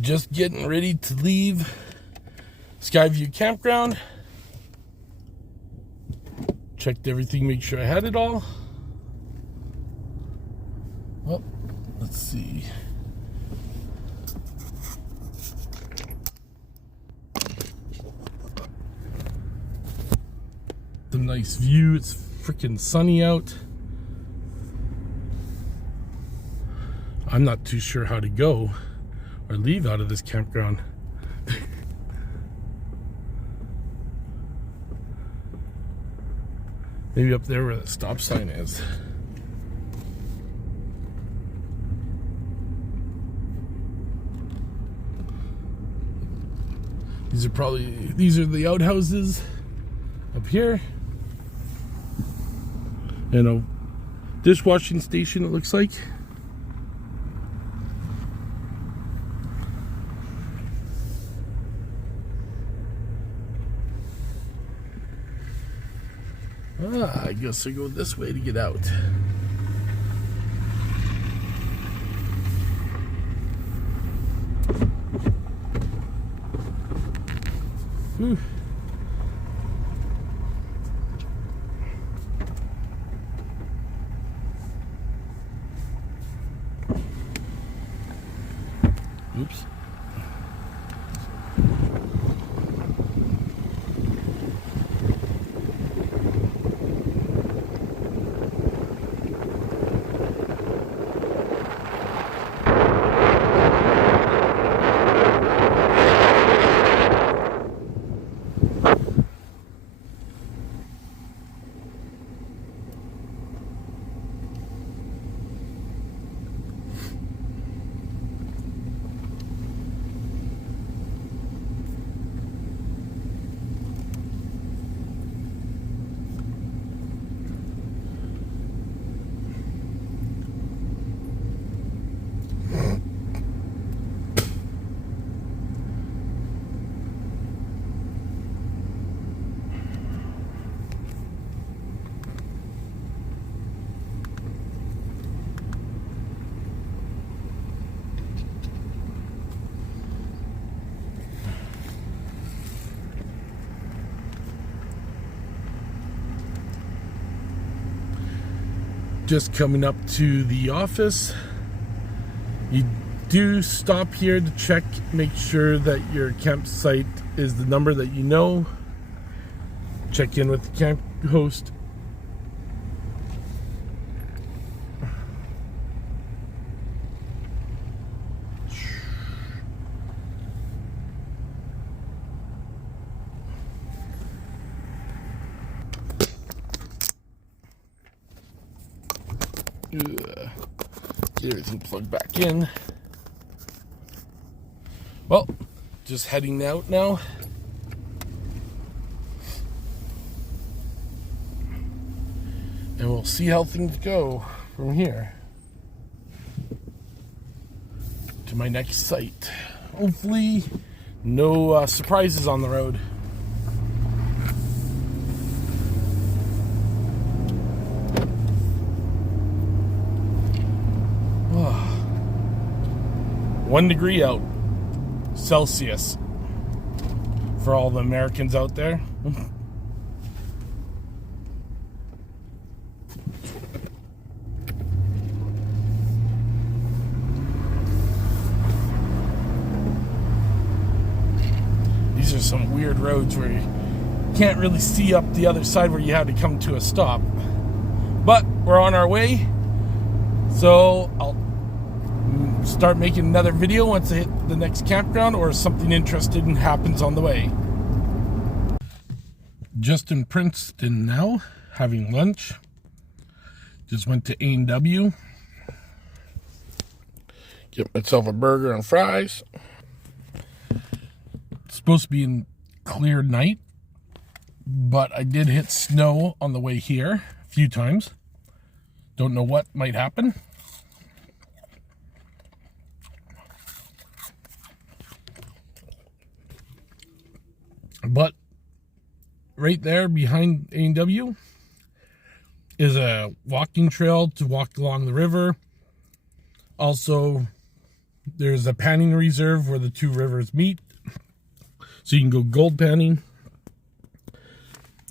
Just getting ready to leave Skyview Campground. Checked everything, make sure I had it all. Well, let's see. The nice view. It's freaking sunny out. I'm not too sure how to go or leave out of this campground. Maybe up there where the stop sign is. These are the outhouses up here. And a dishwashing station, it looks like. I guess I go this way to get out. Whew. Oops. Just coming up to the office. You do stop here to check, make sure that your campsite is the number that you know. Check in with the camp host. Get everything plugged back in. Well, just heading out now. And we'll see how things go from here to my next site. Hopefully, no surprises on the road. Oh. 1 degree out, Celsius, for all the Americans out there. These are some weird roads where you can't really see up the other side where you had to come to a stop. But we're on our way, so I'll start making another video once I hit the next campground or something interesting happens on the way. Just in Princeton now, having lunch. Just went to A&W. Get myself a burger and fries. It's supposed to be a clear night, but I did hit snow on the way here a few times. Don't know what might happen. But right there behind A&W is a walking trail to walk along the river. Also, There's a panning reserve where the two rivers meet. So you can go gold panning.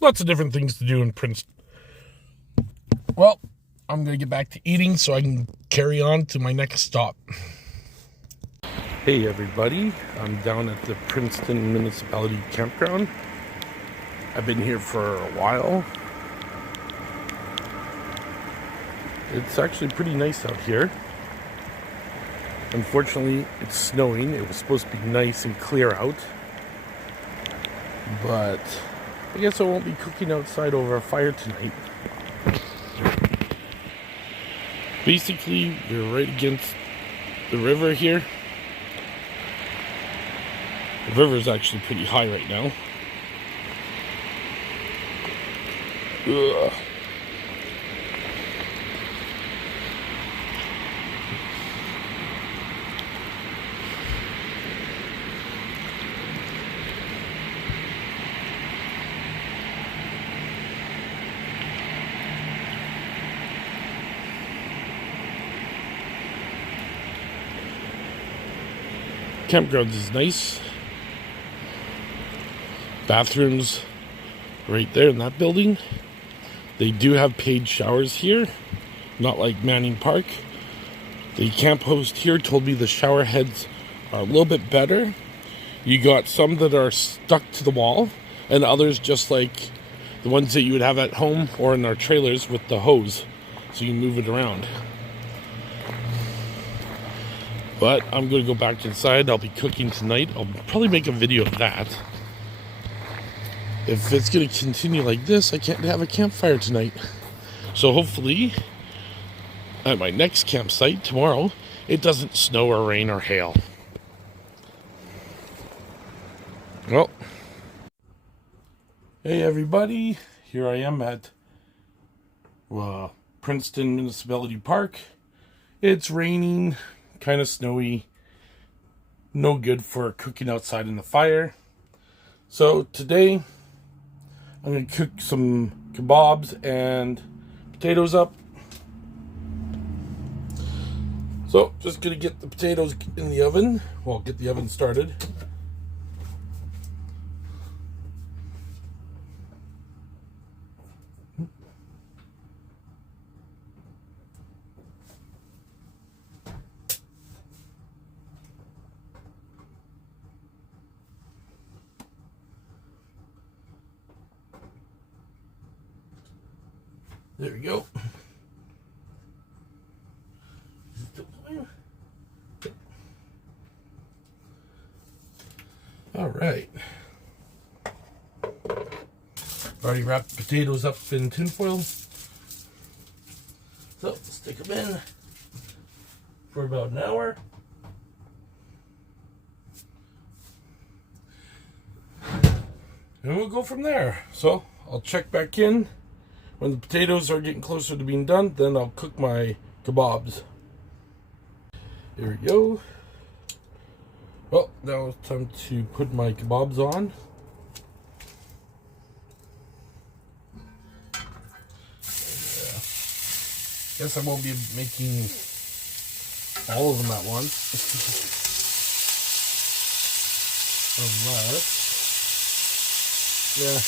Lots of different things to do in Princeton. Well, I'm going to get back to eating so I can carry on to my next stop. Hey everybody, I'm down at the Princeton Municipality Campground. I've been here for a while. It's actually pretty nice out here. Unfortunately, it's snowing. It was supposed to be nice and clear out. But I guess I won't be cooking outside over a fire tonight. Basically, we're right against the river here. The river's actually pretty high right now. Ugh. Campground is nice. Bathrooms right there in that building. They do have paid showers here, not like Manning Park. The camp host here told me the shower heads are a little bit better. You got some that are stuck to the wall, and others just like the ones that you would have at home or in our trailers with the hose, so you can move it around. But I'm going to go back inside. I'll be cooking tonight. I'll probably make a video of that. If it's going to continue like this, I can't have a campfire tonight. So hopefully, at my next campsite tomorrow, it doesn't snow or rain or hail. Well, hey everybody. Here I am at Princeton Municipality Park. It's raining. Kind of snowy, no good for cooking outside in the fire. So today I'm going to cook some kebabs and potatoes up. So just going to get the potatoes in the oven. Well, get the oven started. There we go. All right. Already wrapped the potatoes up in tinfoil. So stick them in for about an hour. And we'll go from there. So I'll check back in when the potatoes are getting closer to being done, then I'll cook my kebabs. Here we go. Well, now it's time to put my kebabs on. Guess I won't be making all of them at once. Unless, yeah.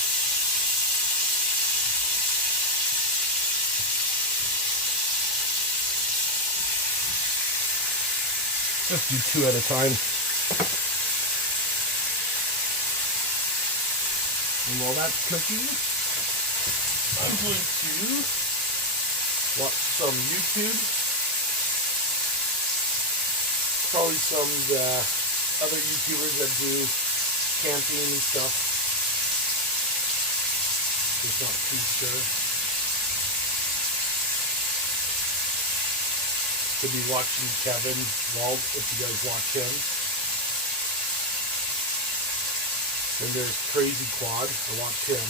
Just do two at a time. And while that's cooking, I'm going to watch some YouTube. Probably some other YouTubers that do camping and stuff. Just not too sure. Could be watching Kevin Wald if you guys watch him. Then there's Crazy Quad. I watch him.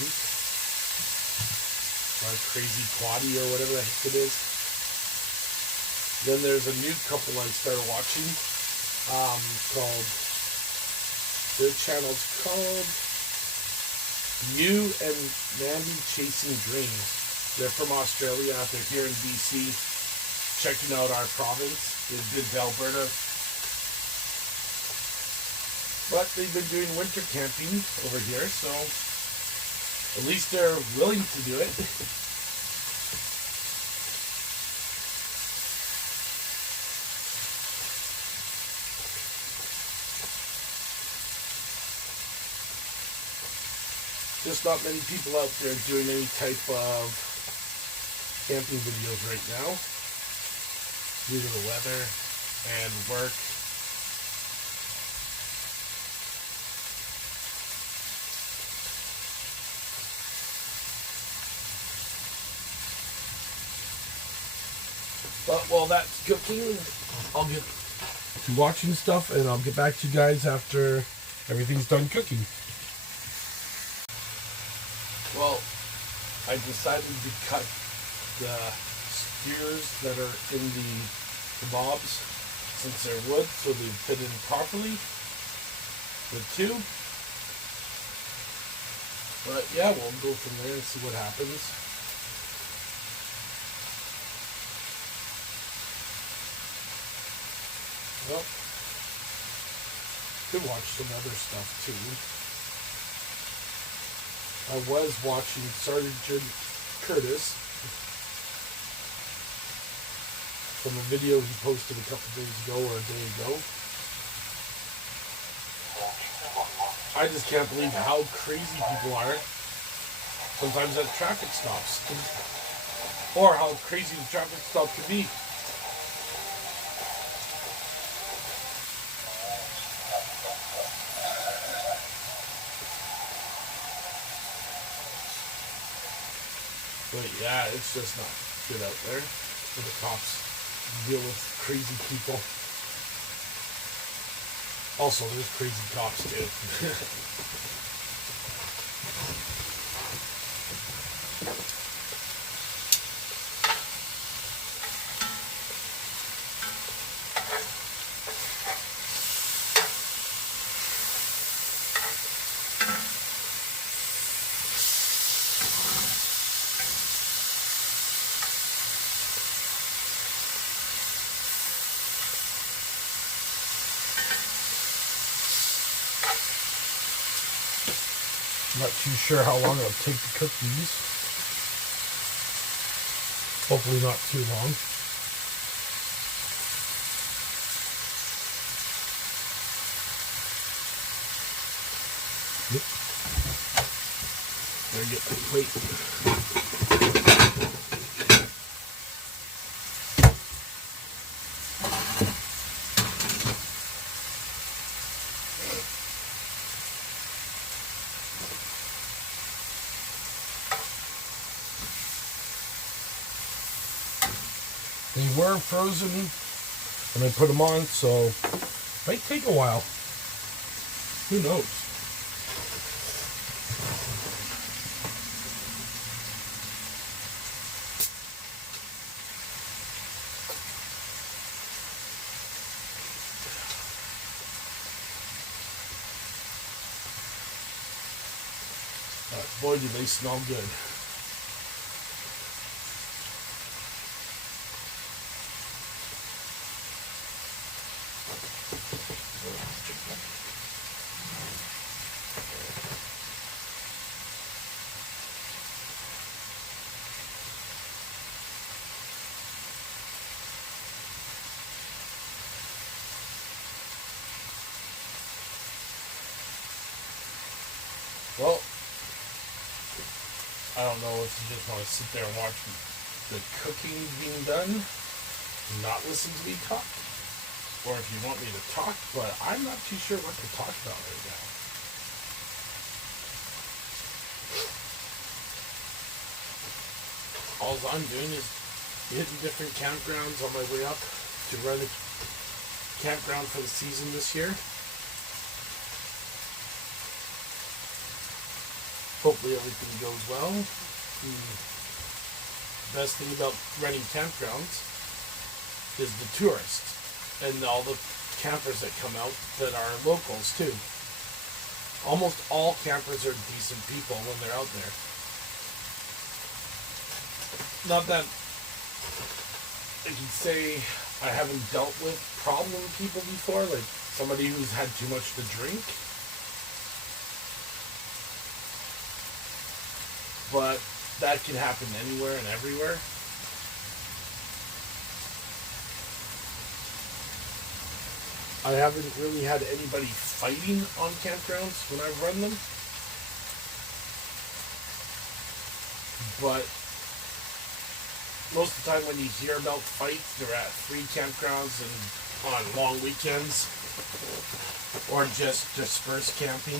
Or Crazy Quaddy or whatever the heck it is. Then there's a new couple I started watching. Called, their channel's called You and Mandy Chasing Dreams. They're from Australia. They're here in BC. Checking out our province. They've been to Alberta But they've been doing winter camping over here, so at least they're willing to do it. Just not many people out there doing any type of camping videos right now due to the weather and work. But while that's cooking, I'll get to watching stuff and I'll get back to you guys after everything's done cooking. Well, I decided to cut the skewers that are in the kebabs since they're wood, so they fit in properly with two. But yeah, we'll go from there and see what happens. Well, could watch some other stuff too. I was watching Sergeant Curtis from a video he posted a couple days ago or a day ago. I just can't believe how crazy people are sometimes at traffic stops, or how crazy the traffic stop can be. But yeah, it's just not good out there for the cops to deal with crazy people. Also, there's crazy cops too. Not too sure how long it'll take to cook these. Hopefully not too long. Yep. Better get my plate. They were frozen when I put them on, so it might take a while. Who knows? But boy, do they smell good. Well, I don't know if you just want to sit there and watch the cooking being done and not listen to me talk, or if you want me to talk, but I'm not too sure what to talk about right now. All I'm doing is hitting different campgrounds on my way up to run a campground for the season this year. Hopefully everything goes well. The best thing about running campgrounds is the tourists and all the campers that come out that are locals too. Almost all campers are decent people when they're out there. Not that I can say I haven't dealt with problem people before, like somebody who's had too much to drink. But that can happen anywhere and everywhere. I haven't really had anybody fighting on campgrounds when I've run them. But most of the time when you hear about fights, they're at free campgrounds and on long weekends or just dispersed camping.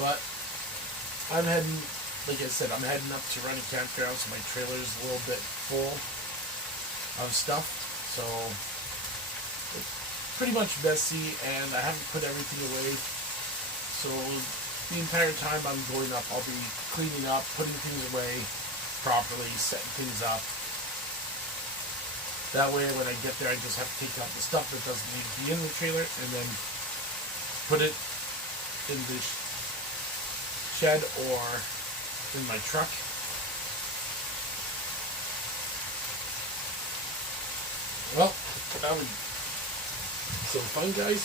But I'm heading, like I said, I'm heading up to running campgrounds. So my trailer's a little bit full of stuff, so it's pretty much messy, and I haven't put everything away. So the entire time I'm going up, I'll be cleaning up, putting things away properly, setting things up. That way, when I get there, I just have to take out the stuff that doesn't need to be in the trailer, and then put it in the shed or in my truck. Well, that was some fun, guys.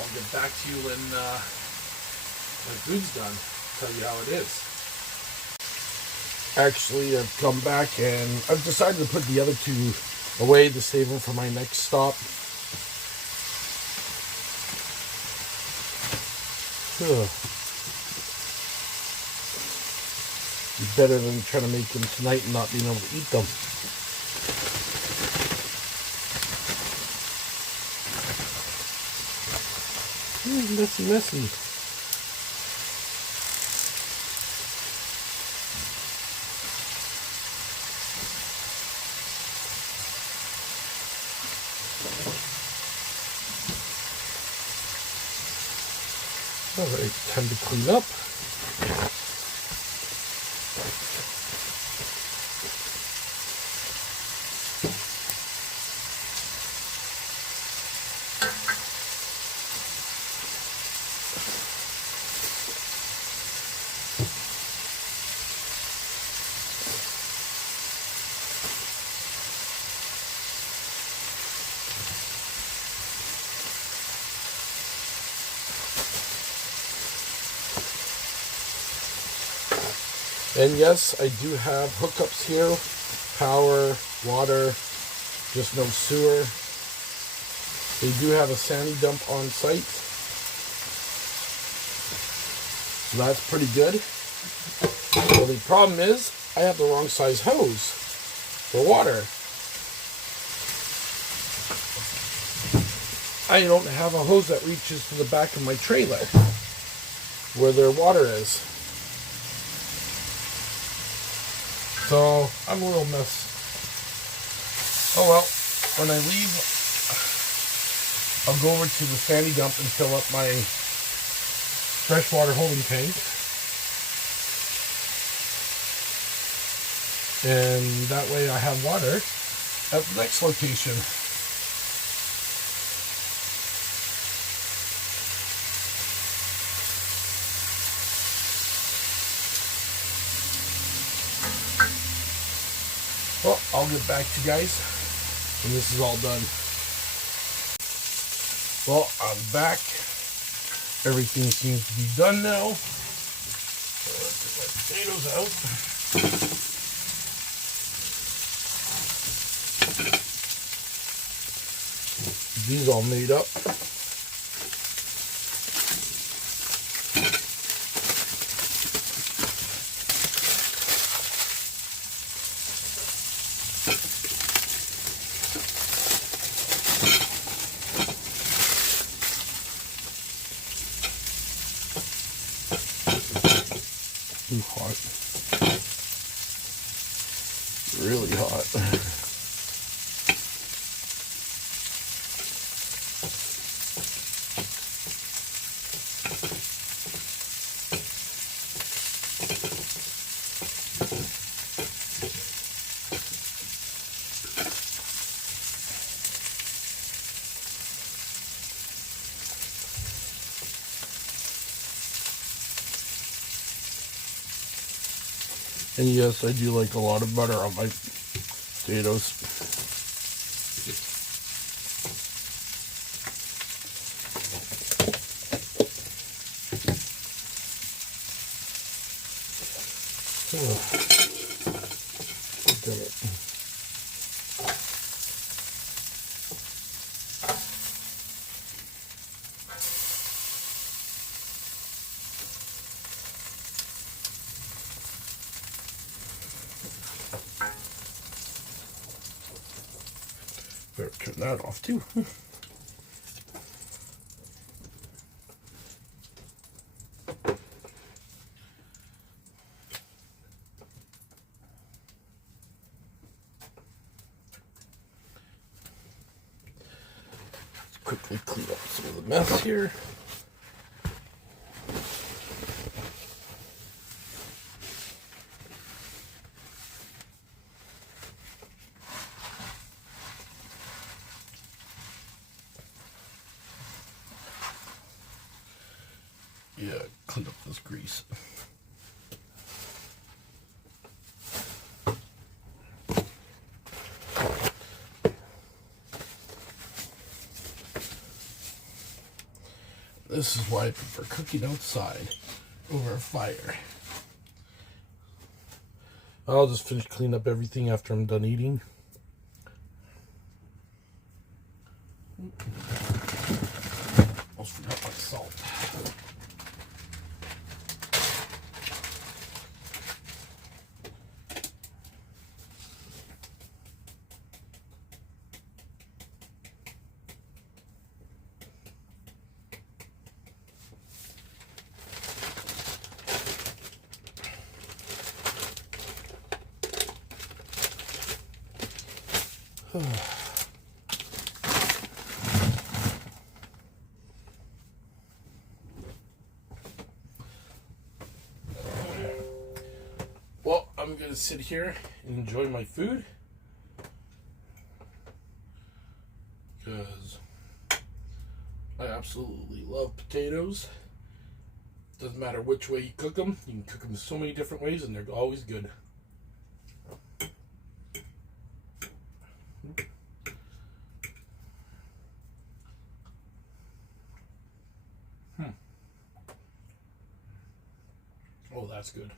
I'll get back to you when my food's done. Tell you how it is. Actually, I've come back and I've decided to put the other two away to save them for my next stop. Better than trying to make them tonight and not being able to eat them. Messy. Alright, time to clean up. And yes, I do have hookups here, power, water, just no sewer. They do have a sandy dump on site, so that's pretty good. The only problem is, I have the wrong size hose for water. I don't have a hose that reaches to the back of my trailer, where their water is. So, I'm a little mess. Oh well, when I leave, I'll go over to the sandy dump and fill up my freshwater holding tank. And that way I have water at the next location. Well, I'll get back to you guys when this is all done. Well, I'm back. Everything seems to be done now. Let's get my potatoes out. These all made up. Too hot. Really hot. And yes, I do like a lot of butter on my potatoes. Damn it. Better turn that off too. Quickly clean up some of the mess here. Yeah, clean up this grease. This is why I prefer cooking outside over a fire. I'll just finish cleaning up everything after I'm done eating. Almost forgot my salt. Well, I'm going to sit here and enjoy my food because I absolutely love potatoes. Doesn't matter which way you cook them. You can cook them so many different ways and they're always good. Oh, that's good.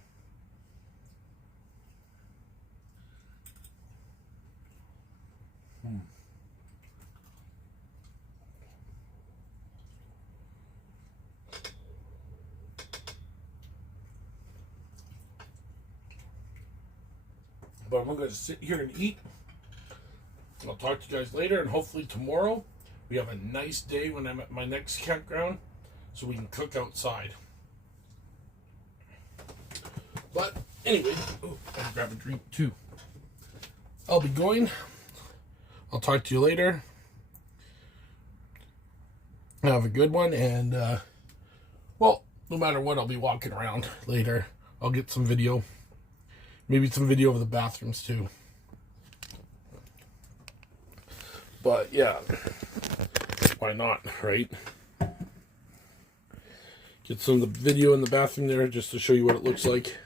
But I'm going to sit here and eat. I'll talk to you guys later, and hopefully tomorrow we have a nice day when I'm at my next campground so we can cook outside. But anyway, I'll grab a drink too. I'll be going. I'll talk to you later. Have a good one, and well, no matter what, I'll be walking around later. I'll get some video. Maybe some video of the bathrooms too. But yeah, why not, right? Get some of the video in the bathroom there just to show you what it looks like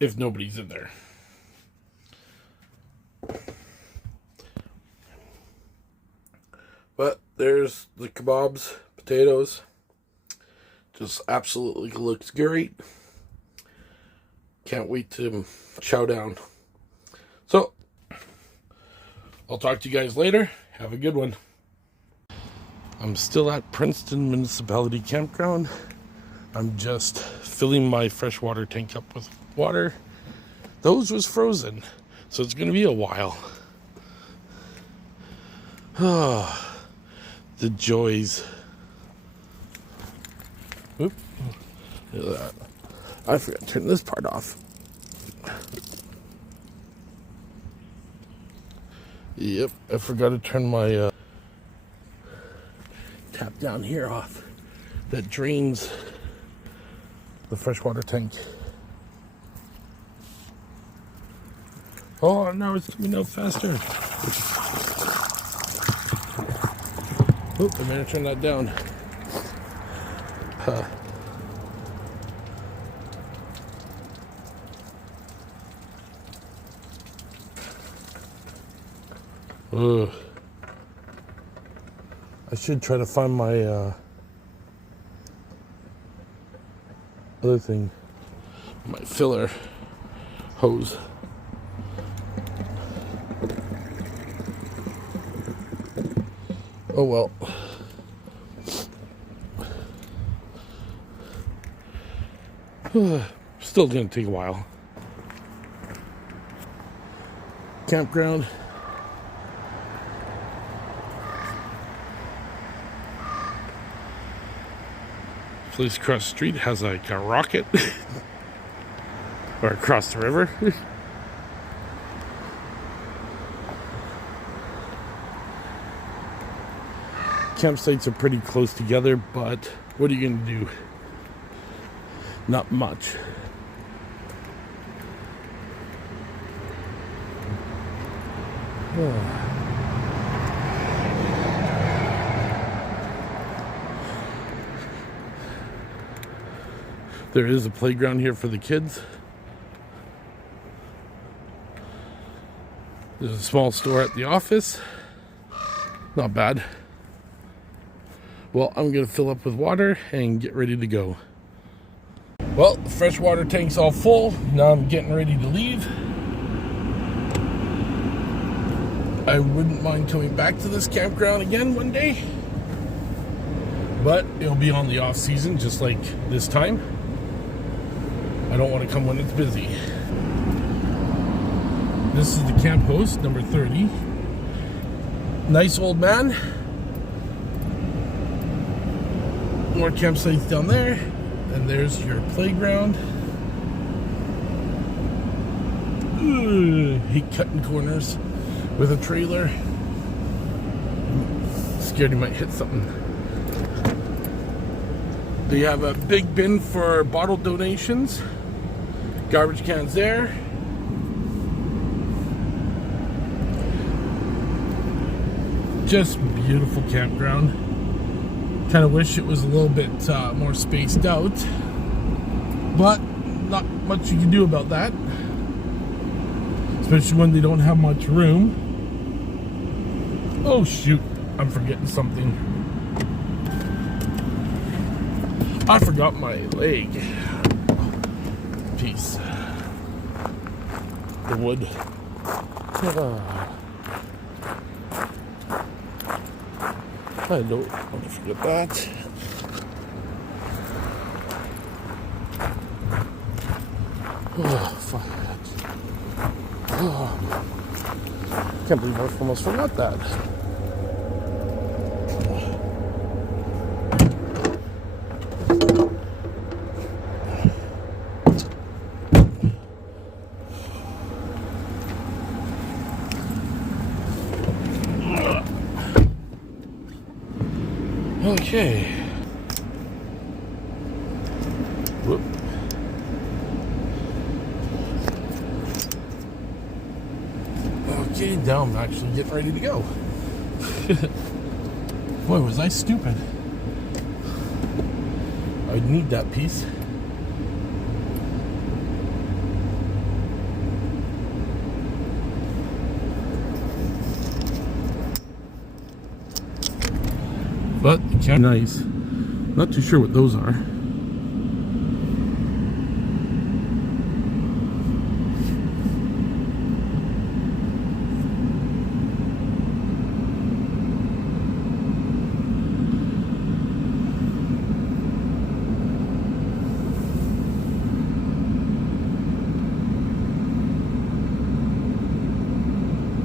if nobody's in there. But there's the kebabs, potatoes. Just absolutely looks great. Can't wait to chow down. So, I'll talk to you guys later. Have a good one. I'm still at Princeton Municipality Campground. I'm just filling my freshwater tank up with water. Those was frozen, so it's going to be a while. Oh, the joys. Oop. Look at that. I forgot to turn this part off. Yep, I forgot to turn my tap down here off. That drains the freshwater tank. Oh, now it's coming out faster. Oop, I better turn that down. Ugh. I should try to find my other thing, my filler hose. Oh well. Still gonna take a while. Campground. Place across the street has like a rocket. Or across the river. Campsites are pretty close together, but what are you gonna do? Not much. There is a playground here for the kids. There's a small store at the office. Not bad. Well, I'm gonna fill up with water and get ready to go. Well, the freshwater tank's all full. Now I'm getting ready to leave. I wouldn't mind coming back to this campground again one day, but it'll be on the off season, just like this time. I don't want to come when it's busy. This is the camp host, number 30. Nice old man. More campsites down there. And there's your playground. Hate cutting corners with a trailer. Scared he might hit something. They have a big bin for bottle donations. Garbage cans there. Just beautiful campground. Kind of wish it was a little bit more spaced out, but not much you can do about that, especially when they don't have much room. Oh shoot, I'm forgetting something. I forgot my leg piece. The wood. I don't want to forget that. Oh, fuck. Oh. Can't believe I almost forgot that. Okay. Whoop. Okay, now I'm actually getting ready to go. Boy, was I stupid. I'd need that piece. But it's nice. Not too sure what those are.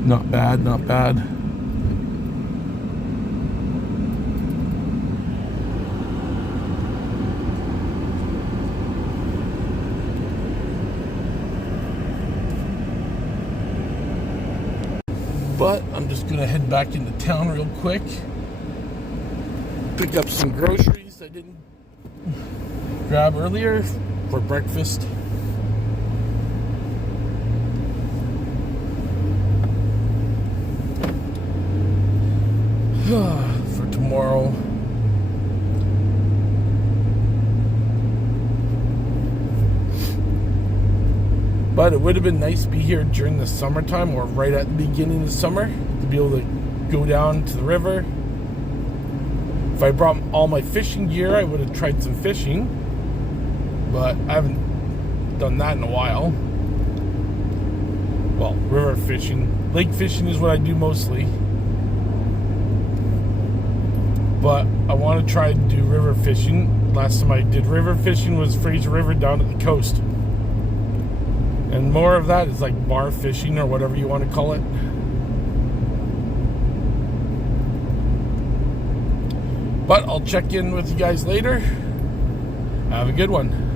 Not bad, not bad. But I'm just gonna head back into town real quick. Pick up some groceries I didn't grab earlier for breakfast. For tomorrow. But But it would have been nice to be here during the summertime or right at the beginning of the summer to be able to go down to the river. If I brought all my fishing gear, I would have tried some fishing, but I haven't done that in a while. Well, river fishing. Lake fishing is what I do mostly. But I want to try to do river fishing. Last time I did river fishing was Fraser River down at the coast. And more of that is like bar fishing or whatever you want to call it. But I'll check in with you guys later. Have a good one.